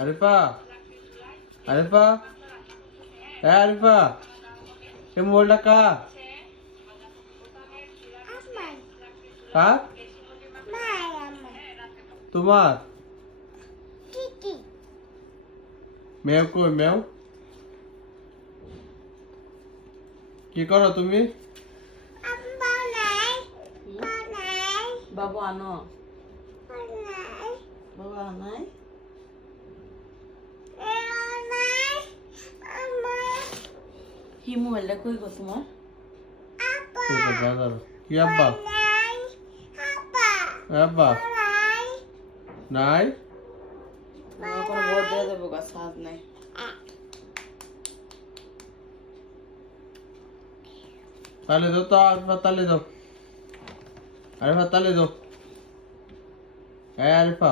আরিফা আরিফা হ্যাঁ আরিফা এই মোবাইলটা কার? কার? তোমার? মেও কই মেও? কি করো তুমি? বাবু আনো বাবা আনাই কি মোবাইলটা কই গো তোমার? কি আব্বা? আব্বা নাই? কোনো ভোট দিয়ে দেবো গা, সাজ নাই। তালে দাও তো আরিফা, তালে দাও আরিফা, তালে দাও। হ্যাঁ আরিফা